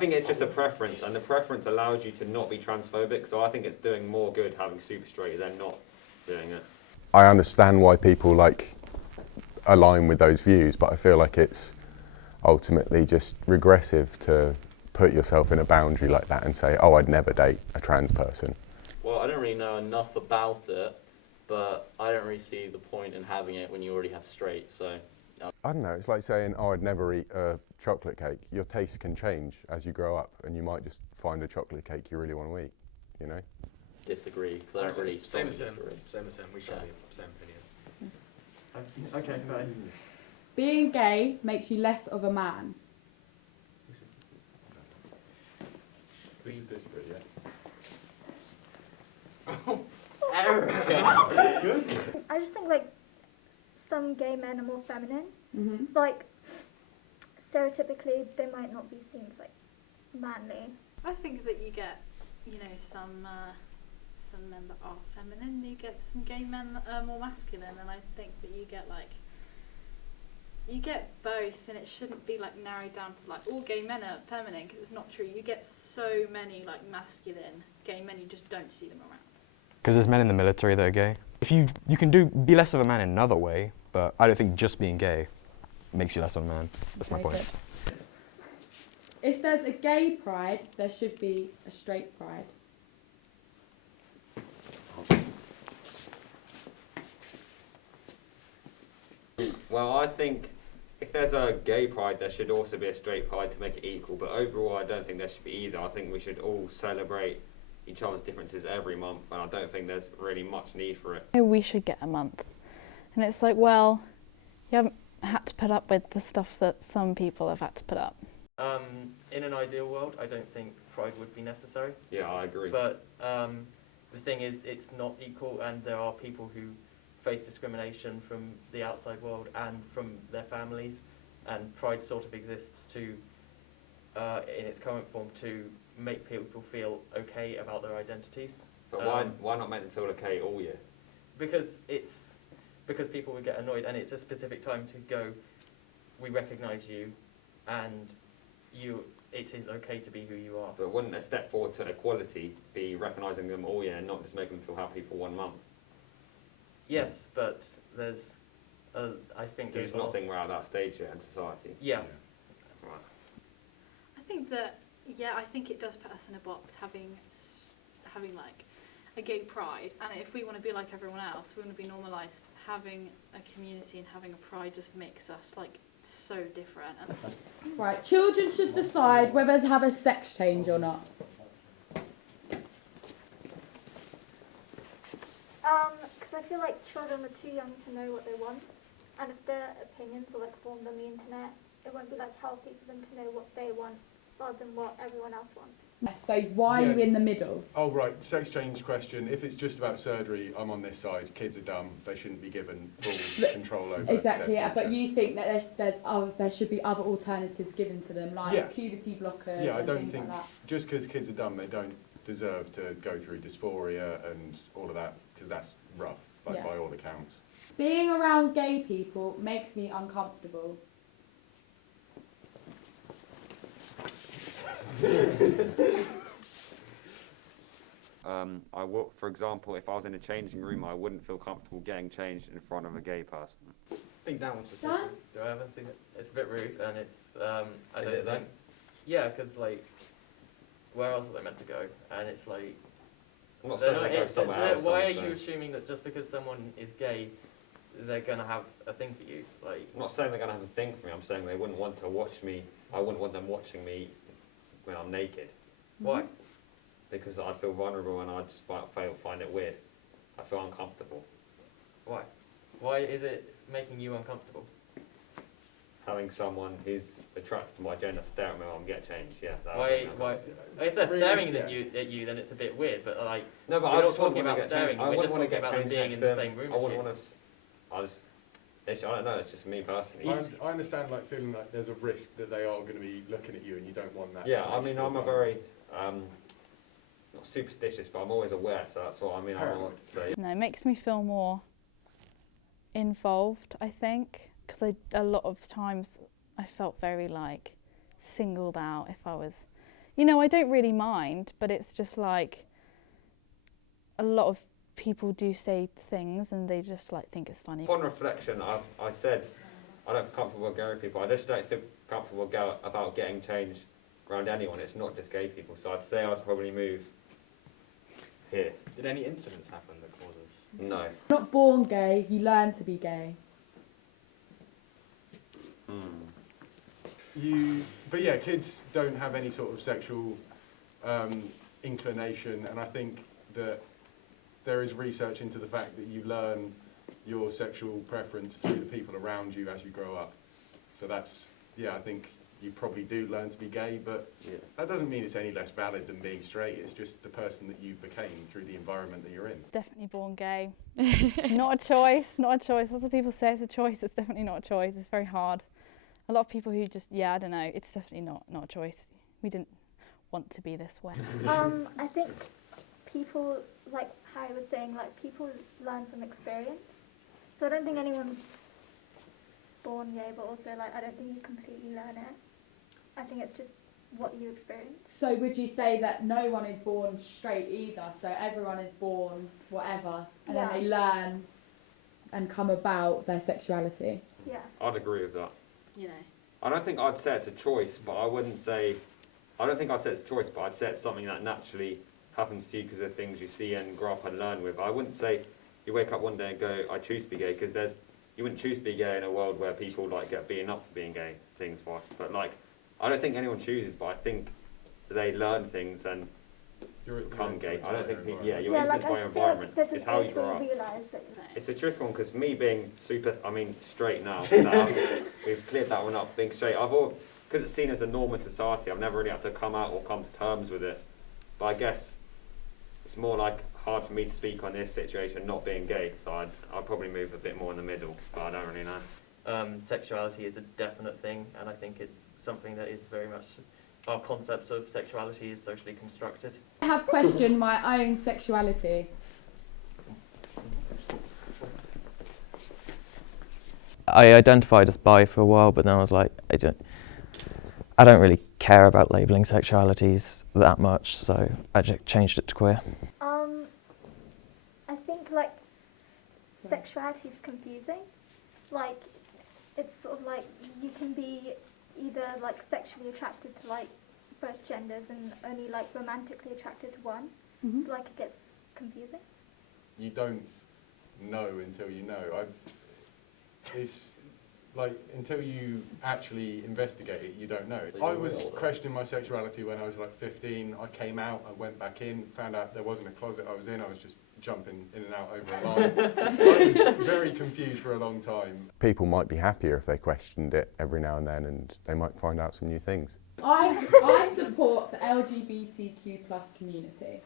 think it's just a preference, and the preference allows you to not be transphobic, so I think it's doing more good having super straight than not doing it. I understand why people like align with those views, but I feel like it's ultimately just regressive to put yourself in a boundary like that and say, oh, I'd never date a trans person. Well, I don't really know enough about it, but I don't really see the point in having it when you already have straight, so... I don't know, it's like saying, oh, I'd never eat a chocolate cake. Your taste can change as you grow up, and you might just find a chocolate cake you really want to eat, you know? Disagree, because I don't really Same as him. disagree. Same as him. We share the same opinion. Okay, fine. Being gay makes you less of a man. This is disagree, yeah? I just think like some gay men are more feminine. Mm-hmm. It's like stereotypically they might not be seen as like manly. I think that you get, some men that are feminine. You get some gay men that are more masculine, and I think that you get both, and it shouldn't be like narrowed down to like all gay men are feminine, because it's not true. You get so many like masculine gay men, you just don't see them around. Because there's men in the military that are gay. If you can be less of a man in another way, but I don't think just being gay makes you less of a man. That's my point. Good. If there's a gay pride, there should be a straight pride. Well, I think if there's a gay pride, there should also be a straight pride to make it equal, but overall I don't think there should be either. I think we should all celebrate each other's differences every month, and I don't think there's really much need for it. We should get a month. And it's like, well, you haven't had to put up with the stuff that some people have had to put up. In an ideal world, I don't think pride would be necessary. Yeah, I agree. But the thing is, it's not equal, and there are people who face discrimination from the outside world and from their families, and pride sort of exists to, in its current form, to make people feel okay about their identities. But why not make them feel okay all year? Because people would get annoyed, and it's a specific time to go, we recognise you, and it is okay to be who you are. But wouldn't a step forward to equality be recognising them all year and not just making them feel happy for 1 month? Yes, but I think Do you not think we're at that stage yet in society? Yeah. Right. I think that, I think it does put us in a box having like a gay pride, and if we want to be like everyone else, we want to be normalised. Having a community and having a pride just makes us like so different. Right, children should decide whether to have a sex change or not. Because I feel like children are too young to know what they want, and if their opinions are like formed on the internet, it won't be like healthy for them to know what they want rather than what everyone else wants. So why are you in the middle? Oh, right, sex change question. If it's just about surgery, I'm on this side. Kids are dumb. They shouldn't be given full control over Exactly, their yeah. But future. you think that there should be other alternatives given to them, like puberty blockers Yeah, I and don't things think like that. just because kids are dumb, they don't deserve to go through dysphoria and all of that, because that's rough, like by all accounts. Being around gay people makes me uncomfortable. For example, if I was in a changing room, I wouldn't feel comfortable getting changed in front of a gay person. I think that one's just... Do I haven't seen it? It's a bit rude, and it's... I don't think... Yeah, because, like, where else are they meant to go? And it's like... I'm not saying they go somewhere else. Why are you assuming that just because someone is gay, they're going to have a thing for you? Like, I'm not saying they're going to have a thing for me. I'm saying they wouldn't want to watch me. I wouldn't want them watching me when I'm naked. why? Because I'd feel vulnerable and I'd just find it weird. I feel uncomfortable. Why? Why is it making you uncomfortable? Having someone who's attracted to my gender stare at me while I'm getting changed, yeah. Why? If they're staring at you, then it's a bit weird. But like, No, but we're I not just talking wouldn't want about to get staring. changed. We're just talking get about them changed being next in the to same them. room. I wouldn't want to. I don't know. It's just me personally. I understand, like, feeling like there's a risk that they are going to be looking at you and you don't want that. Yeah, I mean, I'm a very not superstitious, but I'm always aware. So that's what I mean. I don't want to say. No, it makes me feel more involved, I think, because a lot of times I felt very like singled out if I was you know, I don't really mind, but it's just like a lot of people do say things and they just like think it's funny. Upon reflection, I said I don't feel comfortable with gay people. I just don't feel comfortable about getting change around anyone. It's not just gay people. So I'd say I'd probably move here. Did any incidents happen that caused us? No. You're not born gay, you learn to be gay. But yeah, kids don't have any sort of sexual inclination, and I think that there is research into the fact that you learn your sexual preference through the people around you as you grow up. So that's, yeah, I think you probably do learn to be gay, but that doesn't mean it's any less valid than being straight. It's just the person that you became through the environment that you're in. Definitely born gay. Not a choice, not a choice. Lots of people say it's a choice. It's definitely not a choice. It's very hard. A lot of people who just, I don't know, it's definitely not a choice. We didn't want to be this way. I think people, like Harry was saying, like people learn from experience. So I don't think anyone's born gay, but also like I don't think you completely learn it. I think it's just what you experience. So would you say that no one is born straight either? So everyone is born whatever, and then they learn and come about their sexuality? Yeah. I'd agree with that. You know. I don't think I'd say it's a choice, but I don't think I'd say it's a choice, but I'd say it's something that naturally happens to you because of things you see and grow up and learn with. I wouldn't say you wake up one day and go, I choose to be gay, because you wouldn't choose to be gay in a world where people like get beaten up for being gay, things wise. But like, I don't think anyone chooses, but I think they learn things and become gay. I don't think people, you're influenced by your environment. It's how you grow up. It's a tricky one because me being straight now, we've cleared that one up, being straight, because it's seen as a norm in society, I've never really had to come out or come to terms with it. But I guess it's more like hard for me to speak on this situation not being gay, so I'd probably move a bit more in the middle, but I don't really know. Sexuality is a definite thing, and I think it's something that is very much, our concepts of sexuality is socially constructed. I have questioned my own sexuality. I identified as bi for a while, but then I was like, I don't really care about labelling sexualities that much, so I just changed it to queer. I think like sexuality is confusing. Like it's sort of like you can be either like sexually attracted to like both genders and only like romantically attracted to one. Mm-hmm. So like it gets confusing. You don't know until you know. It's like until you actually investigate it, you don't know. I was questioning my sexuality when I was like 15. I came out, I went back in, found out there wasn't a closet I was in. I was just jumping in and out over a line. I was very confused for a long time. People might be happier if they questioned it every now and then, and they might find out some new things. I support the LGBTQ+ community.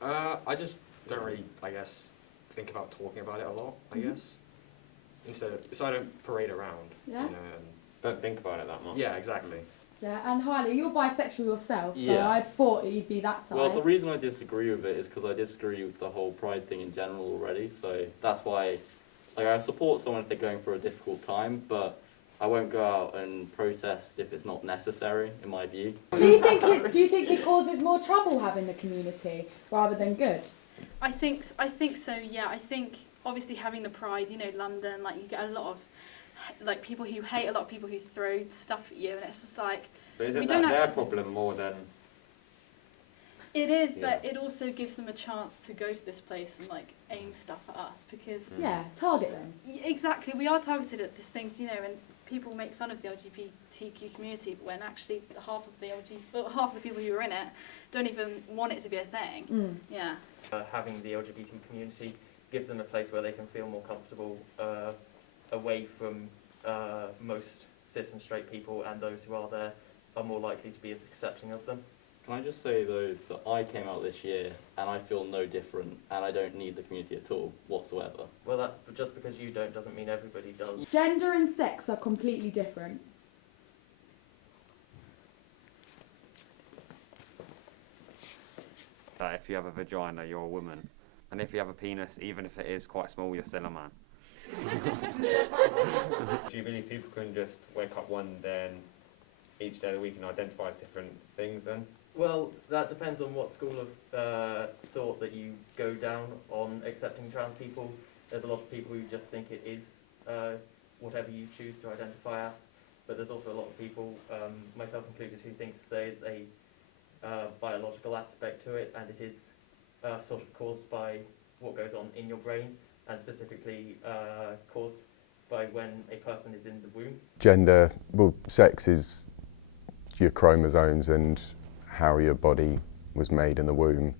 I just don't really, I guess, think about talking about it a lot, I guess. So I don't parade around. Yeah. You know, and Don't think about it that much. yeah, exactly. Yeah, and Harley, you're bisexual yourself, so Yeah. I thought you'd be that side. Well, the reason I disagree with it is because I disagree with the whole pride thing in general already. So that's why, like, I support someone if they're going through a difficult time, but I won't go out and protest if it's not necessary, in my view. Do you think it causes more trouble having the community rather than good? I think so. Yeah, I think obviously having the pride, you know, London, like you get a lot of like people who hate, a lot of people who throw stuff at you, and it's just like. But isn't we that don't their actually- problem more than? It is, Yeah. but it also gives them a chance to go to this place and like aim stuff at us because. Yeah, target them. Exactly, we are targeted at these things, you know, and people make fun of the LGBTQ community, but when actually half of the people who are in it don't even want it to be a thing. Mm. Yeah. Having the LGBT community gives them a place where they can feel more comfortable away from most cis and straight people, and those who are there are more likely to be accepting of them. Can I just say though that I came out this year and I feel no different, and I don't need the community at all whatsoever. Well, that just because you don't doesn't mean everybody does. Gender and sex are completely different. That if you have a vagina, you're a woman, and if you have a penis, even if it is quite small, you're still a man. Do you believe people can just wake up one day and each day of the week and identify different things then? Well, that depends on what school of thought that you go down on accepting trans people. There's a lot of people who just think it is whatever you choose to identify as, but there's also a lot of people, myself included, who thinks there's a biological aspect to it, and it is sort of caused by what goes on in your brain, and specifically caused by when a person is in the womb. Gender, well, sex is your chromosomes and how your body was made in the womb.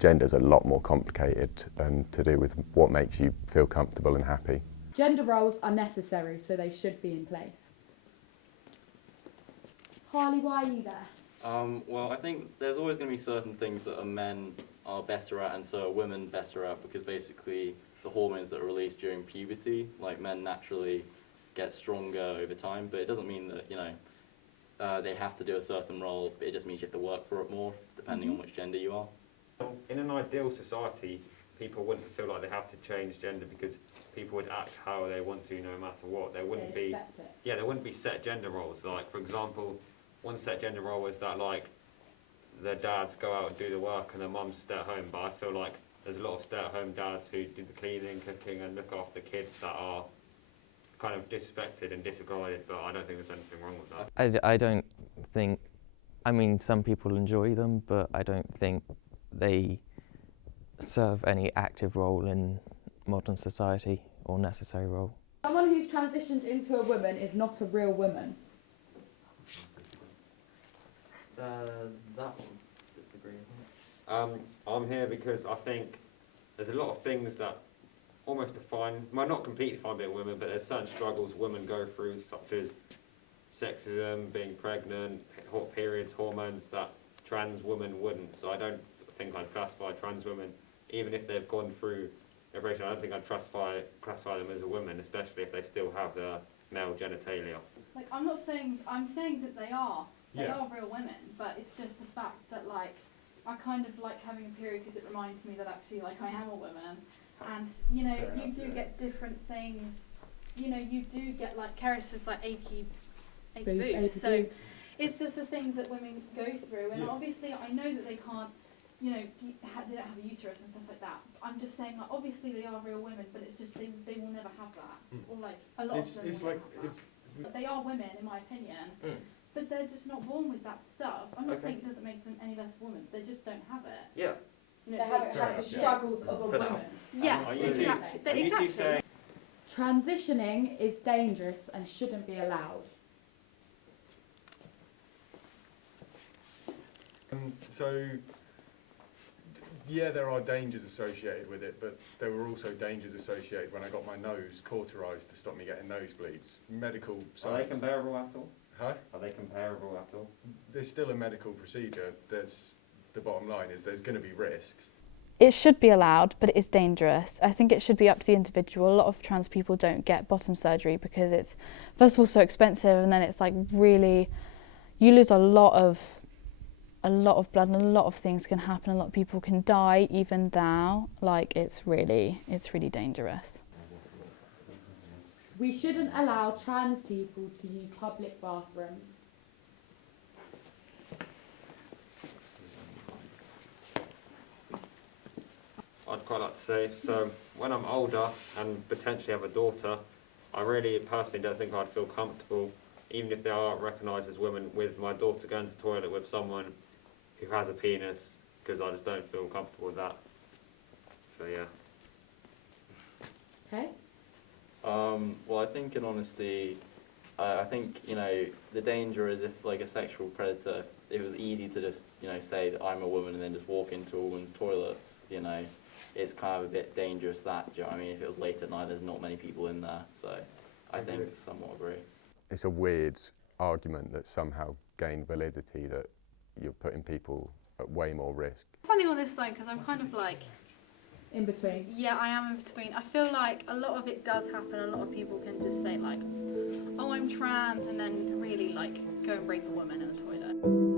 Gender's a lot more complicated and to do with what makes you feel comfortable and happy. Gender roles are necessary, so they should be in place. Harley, why are you there? Well, I think there's always going to be certain things that men are better at and so are women better at, because basically the hormones that are released during puberty, like men naturally get stronger over time, but it doesn't mean that, you know, they have to do a certain role, but it just means you have to work for it more, depending on which gender you are. In an ideal society, people wouldn't feel like they have to change gender because people would act how they want to no matter what. There wouldn't be, yeah, there wouldn't be set gender roles. Like, for example, one set gender role is that, like, the dads go out and do the work and the mums stay at home, but I feel like there's a lot of stay-at-home dads who do the cleaning, cooking and look after the kids that are kind of disrespected and disregarded, but I don't think there's anything wrong with that. I don't think, I mean, some people enjoy them, but I don't think they serve any active role in modern society or necessary role. Someone who's transitioned into a woman is not a real woman. That one's disagree, isn't it? I'm here because I think there's a lot of things that almost define, well, not completely define being a woman, but there's certain struggles women go through, such as sexism, being pregnant, hot periods, hormones, that trans women wouldn't. So I don't think I'd classify trans women, even if they've gone through operation, I don't think I'd classify them as a woman, especially if they still have the male genitalia. Like, I'm saying that they are real women, but it's just the fact that, like, I kind of like having a period because it reminds me that actually, like, I am a woman, and, you know, you do get different things, you know, you do get, like, Keris says, like, achy boobs, so it's just the things that women go through, and obviously I know that they can't, you know, they don't have a uterus and stuff like that. I'm just saying, like, obviously they are real women, but it's just they will never have that, or, like, a lot of them will never have that. They are women, in my opinion, but they're just not born with that stuff. I'm not saying it doesn't make them any less women. They just don't have it. Yeah. You know, They haven't had the struggles of a woman. Yeah, exactly. Transitioning is dangerous and shouldn't be allowed. So, yeah, there are dangers associated with it, but there were also dangers associated when I got my nose cauterised to stop me getting nosebleeds. Medical science. Are they comparable at all? Huh? Are they comparable at all? There's still a medical procedure. The bottom line is there's going to be risks. It should be allowed, but it is dangerous. I think it should be up to the individual. A lot of trans people don't get bottom surgery because it's, first of all, so expensive, and then it's like really, you lose a lot of blood, and a lot of things can happen. A lot of people can die even now. Like, it's really dangerous. We shouldn't allow trans people to use public bathrooms. I'd quite like to say, so when I'm older and potentially have a daughter, I really personally don't think I'd feel comfortable, even if they are recognised as women, with my daughter going to the toilet with someone who has a penis, because I just don't feel comfortable with that. So yeah. Okay. Well, I think in honesty, I think, you know, the danger is if, like, a sexual predator, it was easy to just, you know, say that I'm a woman and then just walk into a woman's toilets, you know, it's kind of a bit dangerous that, do you know what I mean? If it was late at night, there's not many people in there, so I think somewhat agree. It's a weird argument that somehow gained validity, that you're putting people at way more risk. Something on this though, because I'm kind of like in between. Yeah, I am in between. I feel like a lot of it does happen. A lot of people can just say like, "Oh, I'm trans," and then really like go and rape a woman in the toilet.